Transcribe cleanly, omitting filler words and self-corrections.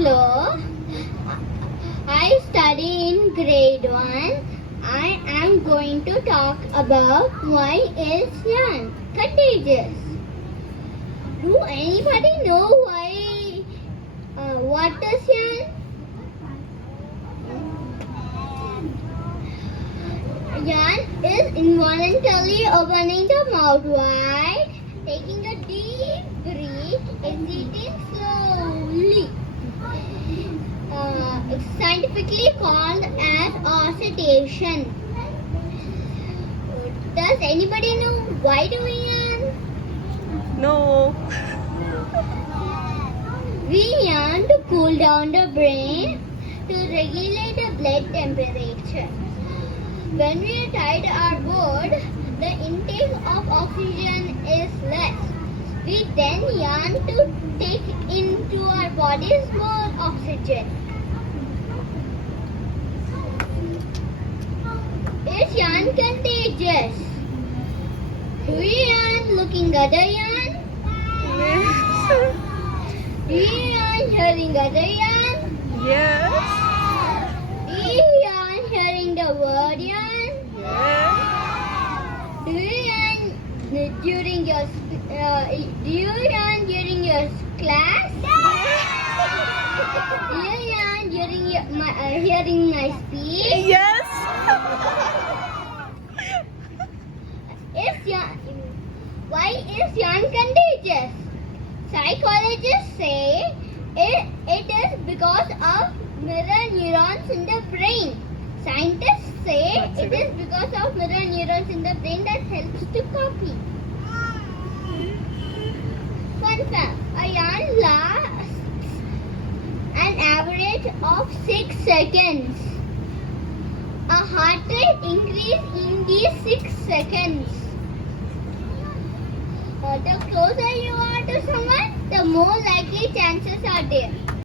Shlok. I study in grade 1. I am going to talk about why is yawn contagious. Do anybody know what is yawn? Yawn is involuntarily opening the mouth wide, taking a deep breath, exiting slowly. It's scientifically called as oscillation. Does anybody know why do we yawn? No. We yawn to cool down the brain, to regulate the blood temperature. When we are tired or bored, the intake of oxygen is less. We then yawn to take into our bodies more oxygen. Is yawn contagious? Do you yawn looking at a yawn? Do you yawn hearing other yawn? Yes. Do you yawn hearing the word yawn? Yes. Do you yawn during your class? Do you yawn during hearing my speech? Yes. Why is yawn contagious? Psychologists say it is because of mirror neurons in the brain. Scientists say it is because of mirror neurons in the brain that helps to copy. Fun fact, a yawn lasts an average of 6 seconds. A heart rate increase in these 6 seconds. The closer you are to someone, the more likely chances are there.